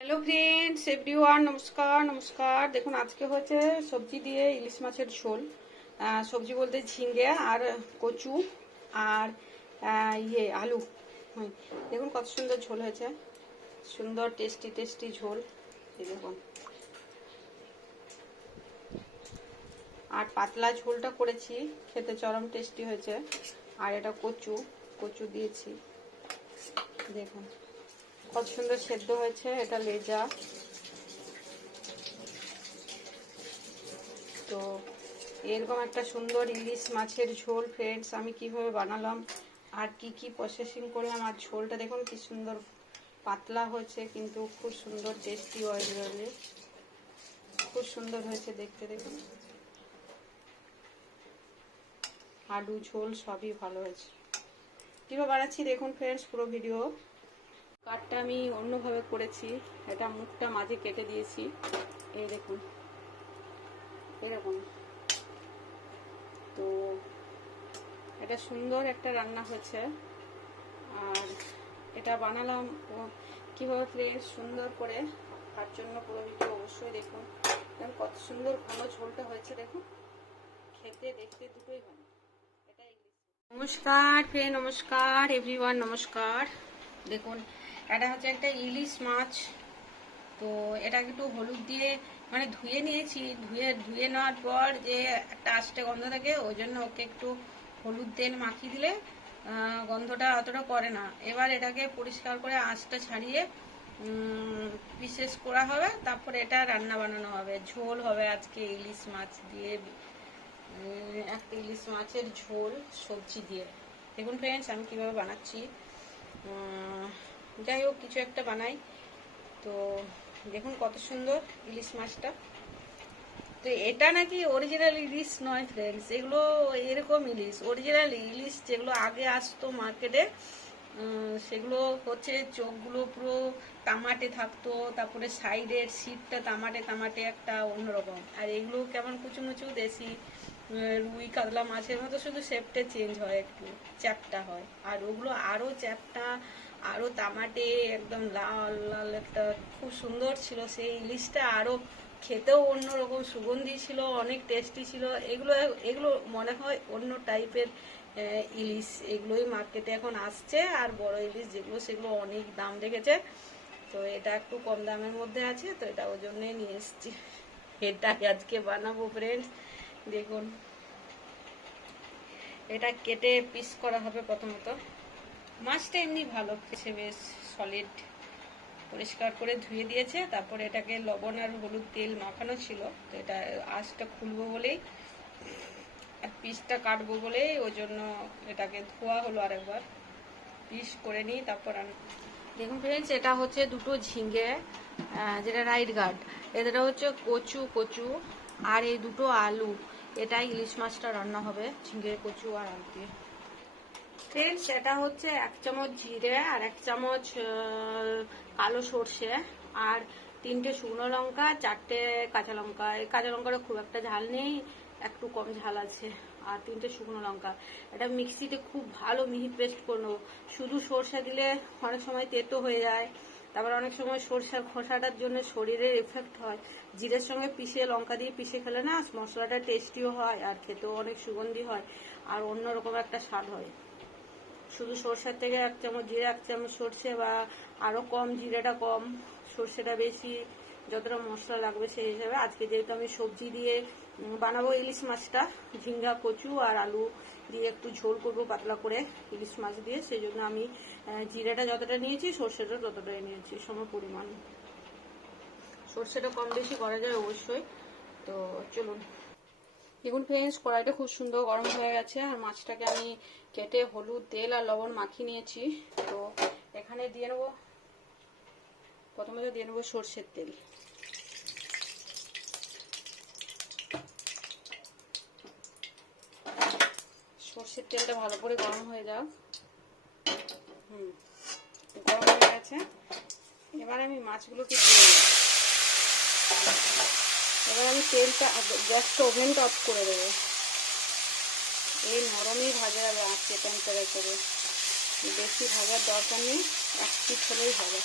Hello friends everyone, নমস্কার নমস্কার। দেখুন আজকে হচ্ছে সবজি দিয়ে ইলিশ মাছের ঝোল। সবজি বলতে ঝিঙে আর কচু আর আলু। দেখুন কত সুন্দর ঝোল হয়েছে, সুন্দর টেস্টি টেস্টি ঝোল। এই দেখুন, আর পাতলা ঝোলটা করেছি, খেতে চরম টেস্টি হয়েছে। আর এটা কচু কচু দিয়েছি, দেখুন কত সুন্দর সেদ্ধ হয়েছে। এটা লেজা। তো এরকম একটা সুন্দর ইলিশ মাছের ঝোল ফ্রেন্ডস আমি কিভাবে বানালাম আর কি কি প্রসেসিং করলাম, আর ঝোলটা দেখুন কি সুন্দর পাতলা হয়েছে, কিন্তু খুব সুন্দর টেস্টি অয়েল, খুব সুন্দর হয়েছে দেখতে। দেখুন আলু ঝোল সবই ভালো হয়েছে। কীভাবে বানাচ্ছি দেখুন ফ্রেন্ডস, পুরো ভিডিও। কাটটা আমি অন্যভাবে করেছি, এটা মুখটা মাঝে কেটে দিয়েছি, এই দেখুন এরকম। তো এটা সুন্দর একটা রান্না হয়েছে। আর এটা বানালাম কীভাবে ফ্রেন্ডস সুন্দর করে, তার জন্য পুরো ভিডিও অবশ্যই দেখুন। কত সুন্দর ঘন ঝোলটা হয়েছে দেখুন, খেতে দেখতে দুটোই ভালো। এটাই নমস্কার ফ্রেন্ড, নমস্কার এভরিওয়ান, নমস্কার। দেখুন এটা হচ্ছে একটা ইলিশ মাছ। তো এটা একটু হলুদ দিয়ে মানে ধুয়ে নিয়েছি, ধুয়ে নেওয়ার পর যে একটা আষ্টে গন্ধ থাকে, ওই জন্য ওকে একটু হলুদ তেল মাখিয়ে দিলে গন্ধটা অতটা করে না। এবার এটাকে পরিষ্কার করে আঁশটা ছাড়িয়ে পিসেস করা হবে, তারপরে এটা রান্না বানানো হবে, ঝোল হবে আজকে ইলিশ মাছ দিয়ে। একটা ইলিশ মাছের ঝোল সবজি দিয়ে। দেখুন ফ্রেন্ডস আমি কীভাবে বানাচ্ছি। যাই হোক কিছু একটা বানাই। তো দেখুন কত সুন্দর ইলিশ মাছটা। তো এটা নাকি অরিজিনাল ইলিশ নয় ফ্রেন্ডস, এগুলো এরকম ইলিশ, অরিজিনাল ইলিশ যেগুলো আগে আসতো মার্কেটে, সেগুলো হচ্ছে চোখগুলো পুরো তামাটে থাকতো, তারপরে সাইডের সিটটা তামাটে তামাটে একটা অন্যরকম। আর এগুলো কেমন কুচুমুচু দেশি রুই কাতলা মাছের মতো, শুধু শেপটা চেঞ্জ হয়, একটু চ্যাপটা হয়। আর ওগুলো আরও চ্যাপটা, আরও তামাটে, একদম লাল লাল একটা, খুব সুন্দর ছিল সেই ইলিশটা। আরও খেতেও অন্যরকম সুগন্ধি ছিল, অনেক টেস্টি ছিল। এগুলো এগুলো মনে হয় অন্য টাইপের ইলিশ, এগুলোই মার্কেটে এখন আসছে। আর বড় ইলিশ যেগুলো, সেগুলো অনেক দাম রেখেছে। তো এটা একটু কম দামের মধ্যে আছে, তো এটা ওই জন্যই নিয়ে এসেছি। এটাই আজকে বানাবো ফ্রেন্ডস। দেখুন এটা কেটে পিস করা হবে। প্রথমত মাছটা এমনি ভালো খেয়েছে, বেশ সলিড, পরিষ্কার করে ধুয়ে দিয়েছে। তারপরে এটাকে লবণ আর হলুদ তেল মাখানো ছিল। তো এটা আঁশটা খুলবো বলেই আর পিসটা কাটবো বলেই ওই জন্য এটাকে ধোয়া হলো, আরেকবার পিস করে নিই তারপর। দেখুন ফ্রেন্ডস এটা হচ্ছে দুটো ঝিঙে, যেটা রাইট গার্ড, এটা হচ্ছে কচু আর এই দুটো আলু। এটাই ইলিশ মাছটা রান্না হবে, ঝিঙে কচু আর আলু দিয়ে। ফ্রেন্ডস এটা হচ্ছে 1 চামচ জিরে আর 1 চামচ কালো সর্ষে আর 3টে শুকনো লঙ্কা, 4টে কাঁচা লঙ্কা। এই কাঁচা লঙ্কাটা খুব একটা ঝাল নেই, একটু কম ঝাল আছে। আর 3টে শুকনো লঙ্কা, এটা মিক্সিতে খুব ভালো মিহি পেস্ট করে নেবো। শুধু সর্ষে দিলে অনেক সময় তেতো হয়ে যায়, তারপর অনেক সময় সরষের খোসাটার জন্য শরীরের এফেক্ট হয়। জিরের সঙ্গে পিষে, লঙ্কা দিয়ে পিষে খেলে না মশলাটা টেস্টিও হয়, আর খেতেও অনেক সুগন্ধি হয়, আর অন্যরকম একটা স্বাদ হয়। শুধু সর্ষের থেকে 1 চামচ জিরে, 1 চামচ সর্ষে, বা আরও কম, জিরেটা কম সর্ষেটা বেশি, যতটা মশলা লাগবে সেই হিসাবে। আজকে যেহেতু আমি সবজি দিয়ে বানাবো ইলিশ মাছটা, ঝিঙ্গা কচু আর আলু দিয়ে একটু ঝোল করবো পাতলা করে ইলিশ মাছ দিয়ে, সেই জন্য আমি জিরেটা যতটা নিয়েছি সর্ষেটা ততটাই নিয়েছি, সম পরিমাণ। সর্ষেটা কম বেশি করা যায় অবশ্যই। তো চলুন। দেখুন ফ্রেন্ডস কড়াইটা খুব সুন্দর গরম হয়ে গেছে, আর মাছটাকে আমি কেটে হলুদ তেল আর লবণ মাখিয়ে নিয়েছি। তো এখানে দিয়ে নেবো, প্রথমে দিয়ে নেবো সর্ষের তেল। সর্ষের তেলটা ভালো করে গরম হয়ে যাক। গরম হয়ে গেছে, এবার আমি মাছগুলোকে দিয়ে দেবো। এবার আমি তেলটা, গ্যাসটা, ওভেনটা অফ করে দেবো। এই নরমই ভাজা যাবে আঁচে টেম্পারেচারে, বেশি ভাজার দরকার নেই, 1 পিঠ হলেই হবে।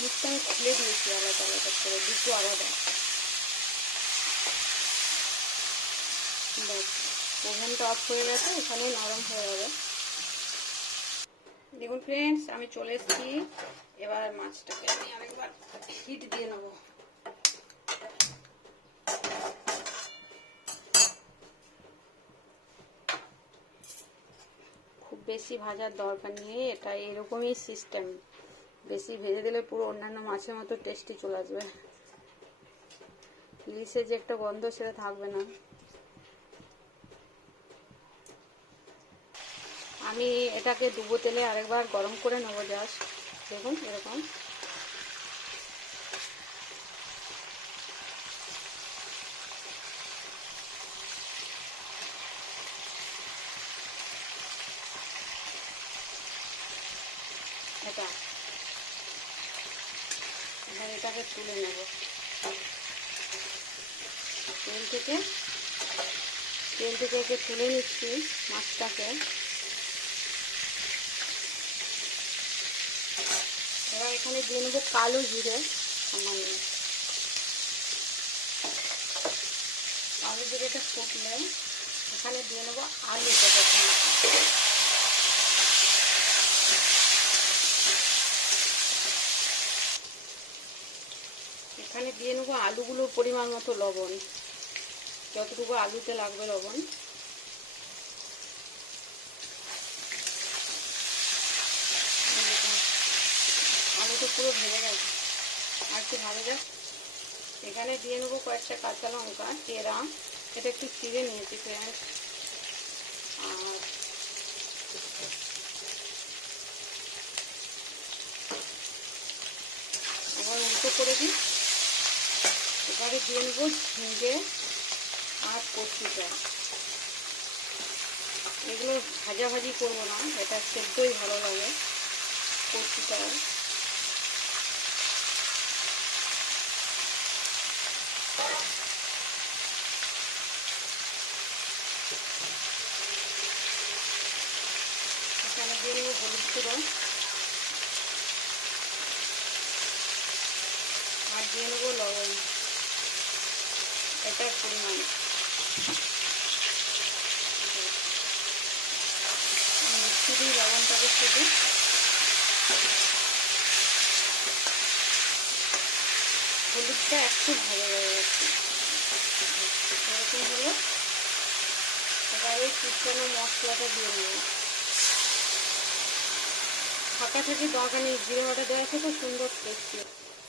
মুখটা আমি খুলে দিয়েছি আলাদা আলাদা করে, দুটো আলাদা। ওভেনটা অফ হয়ে গেছে, এখানে নরম হয়ে যাবে। দেখুন ফ্রেন্ডস, আমি চলে এসেছি। এবার মাছটাকে আমি আরেকবার হিট দিয়ে নেবো। খুব বেশি ভাজার দরকার নেই, এটা এরকমই সিস্টেম। বেশি ভেজে দিলে পুরো অন্যান্য মাছের মতো টেস্টি চলে আসবে। ইলিশের যে একটা গন্ধ সেটা থাকবে না। আমি এটাকে ডুবো তেলে আরেকবার গরম করে নেবো জাস্ট। দেখুন এরকম। এটা এবার এটাকে তুলে নেব তেল থেকে একে তুলে নিচ্ছি মাছটাকে। এবার এখানে দিয়ে নেবো কালো জিরে সামান্য। কালো জিরেটা ফুটলে এখানে দিয়ে নেবো আলুটা। এখানে দিয়ে নেবো আলুগুলোর পরিমাণ মতো লবণ, যতটুকু আলুতে লাগবে লবণ। আলুটা পুরো ভেজে গেছে, আর একটু ভালো যাক। এখানে দিয়ে নেবো কয়েকটা কাঁচা লঙ্কা চেরা, এটা একটু চিড়ে নিয়েছি ফ্রেন্ডস। আর আবার উল্টো করে দিই। এবারে দিয়ে নেবো ঝিঙে আর কচুটা। এগুলো ভাজাভাজি করবো না, এটা সেদ্ধই ভালো লাগে। কচুটা এখানে দিয়ে নেবো হলুদ গুঁড়ো, আর দিয়ে নেবো লবণ এটার পরিমাণ। মিষ্টি দিই লবণটাকে শুধু। হলুদটা একটু ভালো হয়ে যাচ্ছে, এরকম হলো। এবার এই কুচানো মশলাটা দিয়ে নেব। ফাঁকাঠাকি দরকার নেই, জিরে বাটা দেওয়া আছে, খুব সুন্দর টেস্টি।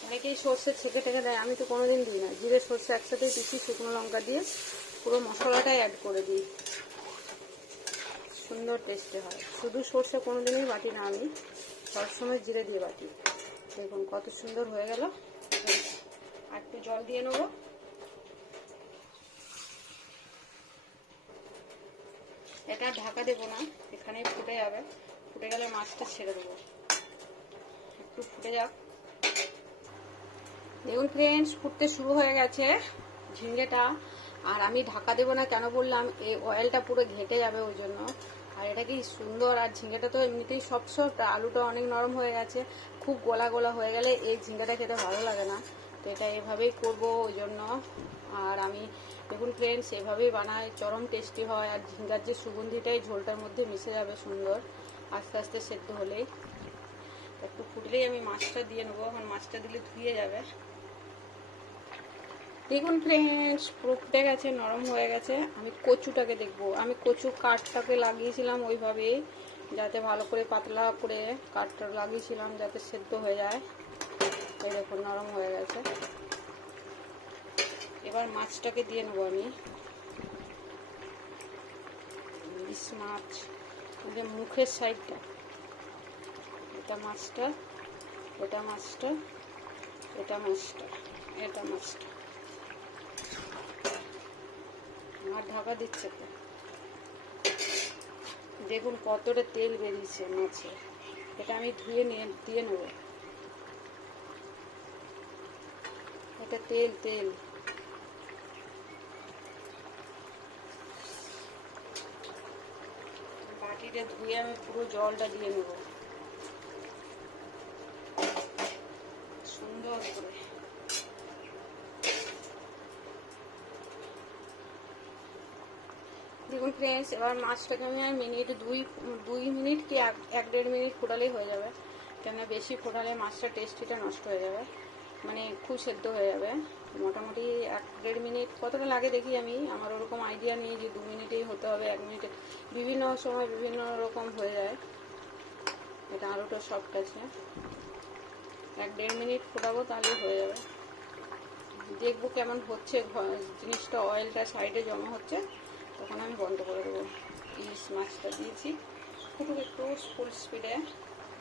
অনেকেই সর্ষে ছেঁকে টেকে দেয়, আমি তো কোনোদিন দিই না। জিরে সর্ষে একসাথে পিষি শুকনো লঙ্কা দিয়ে পুরো মশলাটাই অ্যাড করে দিই, সুন্দর টেস্টি হয়। শুধু সর্ষে কোনোদিনই বাটি না, আমি সবসময় জিরে দিয়ে বাটি। দেখুন কত সুন্দর হয়ে গেল। আর একটু জল দিয়ে নেবো। এটা ঢাকা দেবো না, এখানেই ফুটে যাবে। ফুটে গেলে মাছটা ছেড়ে দেবো, একটু ফুটে যাক। দেখুন ফ্রেন্ডস, ফুটতে শুরু হয়ে গেছে ঝিঙ্গেটা। আর আমি ঢাকা দেবো না কেন বললাম, এই অয়েলটা পুরো ঘেটে যাবে ওই জন্য। আর এটা কি সুন্দর। আর ঝিঙ্গেটা তো এমনিতেই সফট, আলুটা অনেক নরম হয়ে গেছে। খুব গোলা গোলা হয়ে গেলে এই ঝিঙ্গাটা খেতে ভালো লাগে না, তো এটা এভাবেই করবো ওই জন্য। আর আমি দেখুন ফ্রেন্ডস এভাবেই বানাই, চরম টেস্টি হয়। আর ঝিঙ্গার যে সুগন্ধিটাই ঝোলটার মধ্যে মিশে যাবে সুন্দর, আস্তে আস্তে সেদ্ধ হলেই। একটু ফুটলেই আমি মাছটা দিয়ে নেবো। এখন মাছটা দিলে ধুয়ে যাবে। দেখুন ফ্রেন্ডস পুরো ফুটে গেছে, নরম হয়ে গেছে। আমি কচুটাকে দেখবো। আমি কচু কাঠটাকে লাগিয়েছিলাম ওইভাবে, যাতে ভালো করে পাতলা করে কাঠটা লাগিয়েছিলাম যাতে সেদ্ধ হয়ে যায়। এই দেখুন নরম হয়ে গেছে। এবার মাছটাকে দিয়ে নেবো আমি। ইলিশ মাছ, যে মুখের সাইডটা, এটা মাছটা, এটা মাছটা, এটা মাছটা, এটা মাছটা। আর ঢাকা দিচ্ছে তো। দেখুন কতটা তেল বেরিয়েছে মাছে। এটা আমি ধুয়ে দিয়ে নেব। এটা তেল তেল। বাটি মিনিটে ধুয়ে আমি পুরো জলটা দিয়ে নেব সুন্দর করে। দেখুন ফ্রেন্ডস, এবার মাছটাকে আমি মিনিট দুই মিনিট কি 1-1.5 মিনিট ফোটালেই হয়ে যাবে, কেননা বেশি ফোটালে মাছটা টেস্টিটা নষ্ট হয়ে যাবে, মানে খুব সেদ্ধ হয়ে যাবে। মোটামুটি 1-1.5 মিনিট কতটা লাগে দেখি আমি, আমার ওরকম আইডিয়া নেই যে 2 মিনিটেই হতে হবে 1 মিনিটে, বিভিন্ন সময় বিভিন্ন রকম হয়ে যায়। এটা আলুটা সফট আছে, 1-1.5 মিনিট ফোটাবো তাহলেই হয়ে যাবে। দেখবো কেমন হচ্ছে জিনিসটা, অয়েলটা সাইডে জমা হচ্ছে, তখন আমি বন্ধ করে দেবো। ইলিশ মাছটা দিয়েছি ফুটুক একটু ফুল স্পিডে।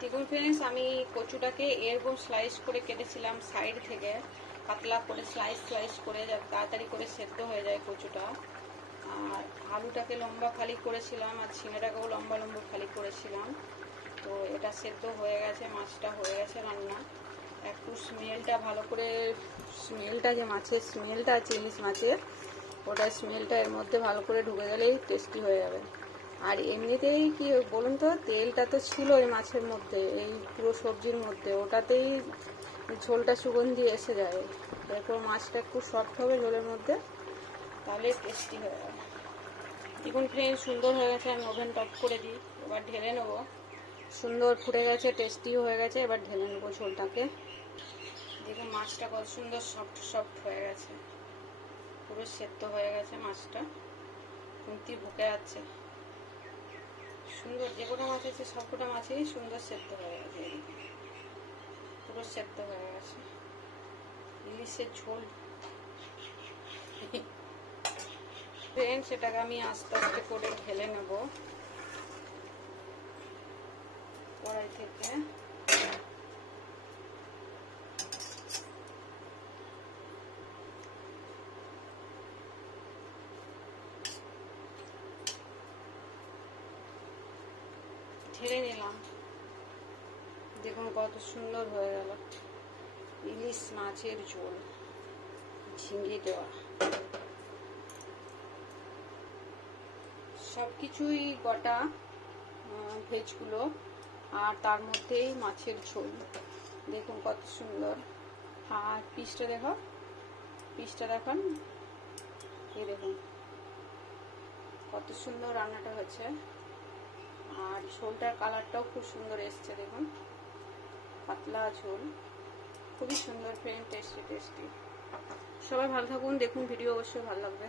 দেখুন ফ্রেন্ডস, আমি কচুটাকে এরকম স্লাইস করে কেটেছিলাম সাইড থেকে, পাতলা করে স্লাইস করে, যাতে তাড়াতাড়ি করে সেদ্ধ হয়ে যায় কচুটা। আর আলুটাকে লম্বা ফালি করেছিলাম, আর ঝিঙেটাকেও লম্বা লম্বা ফালি করেছিলাম। তো এটা সেদ্ধ হয়ে গেছে, মাছটা হয়ে গেছে রান্না। একটু স্মেলটা ভালো করে, স্মেলটা যে মাছের স্মেলটা আছে ইলিশ মাছের, ওটা স্মেলটা এর মধ্যে ভালো করে ঢুকে গেলেই টেস্টি হয়ে যাবে। আর এমনিতেই কি বলুন তো, তেলটা তো ছিল এই মাছের মধ্যে, এই পুরো সবজির মধ্যে, ওটাতেই ঝোলটা সুগন্ধি এসে যায়। এরপর মাছটা একটু সফট হবে ঝোলের মধ্যে, তাহলে টেস্টি হয়ে যাবে। দেখুন ফ্রেন্ড, সুন্দর হয়ে গেছে, আমি ওভেনটা অফ করে দিই, এবার ঢেলে নেবো। সুন্দর ফুটে গেছে, টেস্টিও হয়ে গেছে, এবার ঢেলে নেবো ঝোলটাকে। দেখুন মাছটা কত সুন্দর সফট হয়ে গেছে, পুরো সেদ্ধ হয়ে গেছে মাছটা, খুন্তি ভুকে যাচ্ছে সুন্দর। যে কোনো মাছ আছে সবকটা মাছই সুন্দর সেদ্ধ হয়ে গেছে, পুরো সেদ্ধ হয়ে গেছে ইলিশের ঝোল। ফ্রেন্ড, সেটাকে আমি আস্তে আস্তে করে ঢেলে নেব কড়াই থেকে। ঢেলে নিলাম, দেখুন কত সুন্দর হয়ে গেল ইলিশ মাছের ঝোল, ঝিঙে দেওয়া, সব কিছুই গোটা ভেজগুলো, আর তার মধ্যেই মাছের ঝোল। দেখুন কত সুন্দর। আর পিসটা দেখো, পিসটা দেখান, এই দেখুন কত সুন্দর রান্নাটা হয়েছে। আর ঝোলটার কালারটাও খুব সুন্দর এসছে, দেখুন পাতলা ঝোল, খুবই সুন্দর ফ্রেন্ড, টেস্টি। সবাই ভালো থাকুন, দেখুন ভিডিও অবশ্যই ভালো লাগবে।